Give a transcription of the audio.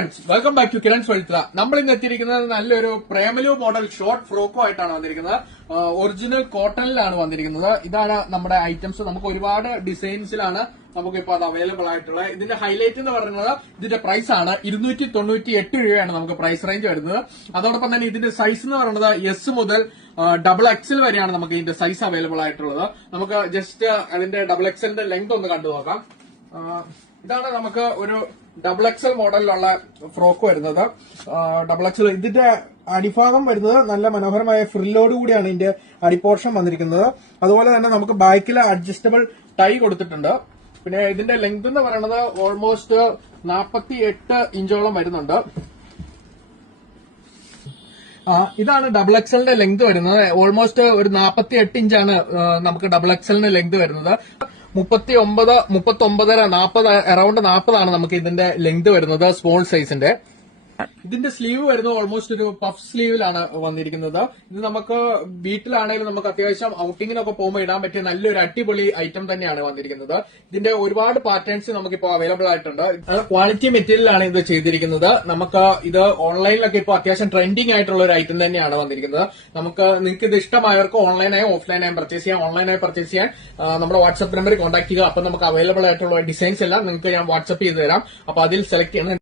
Welcome back to Kiran's വെളുത്തുക. നമ്മൾ ഇന്ന് എത്തിയിരിക്കുന്നത് നല്ലൊരു പ്രേമലു മോഡൽ ഷോർട്ട് ഫ്രോക്കോ ആയിട്ടാണ് വന്നിരിക്കുന്നത്. ഒറിജിനൽ കോട്ടണിലാണ് വന്നിരിക്കുന്നത്. ഇതാണ് നമ്മുടെ ഐറ്റംസ്. നമുക്ക് ഒരുപാട് ഡിസൈൻസിലാണ് നമുക്കിപ്പോൾ അത് അവൈലബിൾ ആയിട്ടുള്ളത്. ഇതിന്റെ ഹൈലൈറ്റ് എന്ന് പറയുന്നത് ഇതിന്റെ പ്രൈസ് ആണ് 298 രൂപയാണ് നമുക്ക് പ്രൈസ് റേഞ്ച് വരുന്നത്. അതോടൊപ്പം തന്നെ ഇതിന്റെ സൈസ് എന്ന് പറയുന്നത് എസ് മുതൽ XXL വരെയാണ് നമുക്ക് ഇതിന്റെ സൈസ് അവൈലബിൾ ആയിട്ടുള്ളത്. നമുക്ക് ജസ്റ്റ് അതിന്റെ XXLന്റെ ലെങ്ത് ഒന്ന് കണ്ടു നോക്കാം. ഇതാണ് നമുക്ക് ഒരു XXL മോഡലിലുള്ള ഫ്രോക്ക് വരുന്നത്. XXL ഇതിന്റെ അടിഭാഗം വരുന്നത് നല്ല മനോഹരമായ ഫ്രില്ലോട് കൂടിയാണ് ഇതിന്റെ അടിപ്പോർഷൻ വന്നിരിക്കുന്നത്. അതുപോലെ തന്നെ നമുക്ക് ബാക്കിൽ അഡ്ജസ്റ്റബിൾ ടൈ കൊടുത്തിട്ടുണ്ട്. പിന്നെ ഇതിന്റെ ലെങ്ത് എന്ന് പറയുന്നത് ഓൾമോസ്റ്റ് 48 ഇഞ്ചോളം വരുന്നുണ്ട്. ഇതാണ് XXLന്റെ ലെങ്ത് വരുന്നത്. ഓൾമോസ്റ്റ് ഒരു 48 ഇഞ്ചാണ് നമുക്ക് XXLന്റെ ലെങ്ത് വരുന്നത്. 39, 40 അറൌണ്ട് 40 നമുക്ക് ഇതിന്റെ ലെങ്ത് വരുന്നത് സ്മോൾ സൈസിന്റെ. ഇതിന്റെ സ്ലീവ് വരുന്നത് ഓൾമോസ്റ്റ് ഒരു പഫ് സ്ലീവിലാണ് വന്നിരിക്കുന്നത്. ഇത് നമുക്ക് വീട്ടിലാണെങ്കിലും നമുക്ക് അത്യാവശ്യം ഔട്ടിങ്ങിനൊക്കെ പോകുമ്പോൾ ഇടാൻ പറ്റിയ നല്ലൊരു അടിപൊളി ഐറ്റം തന്നെയാണ് വന്നിരിക്കുന്നത്. ഇതിന്റെ ഒരുപാട് പാറ്റേൺസ് നമുക്കിപ്പോൾ അവൈലബിൾ ആയിട്ടുണ്ട്. ക്വാളിറ്റി മെറ്റീരിയലാണ് ഇത് ചെയ്തിരിക്കുന്നത്. നമുക്ക് ഇത് ഓൺലൈനിലൊക്കെ ഇപ്പോൾ അത്യാവശ്യം ട്രെൻഡിങ് ആയിട്ടുള്ള ഒരു ഐറ്റം തന്നെയാണ് വന്നിരിക്കുന്നത്. നിങ്ങൾക്ക് ഇത് ഇഷ്ടമായവർക്ക് ഓൺലൈനായും ഓഫ്ലൈനായും പർച്ചേസ് ചെയ്യാം. ഓൺലൈനായി പർച്ചേസ് ചെയ്യാൻ നമ്മുടെ വാട്സ്ആപ്പ് നമ്പറിൽ കോൺടാക്ട് ചെയ്യുക. അപ്പോൾ നമുക്ക് അവൈലബിൾ ആയിട്ടുള്ള ഡിസൈൻസ് എല്ലാം നിങ്ങൾക്ക് ഞാൻ വാട്സ്ആപ്പ് ചെയ്ത് തരാം. അപ്പോൾ അതിൽ സെലക്ട് ചെയ്യണം.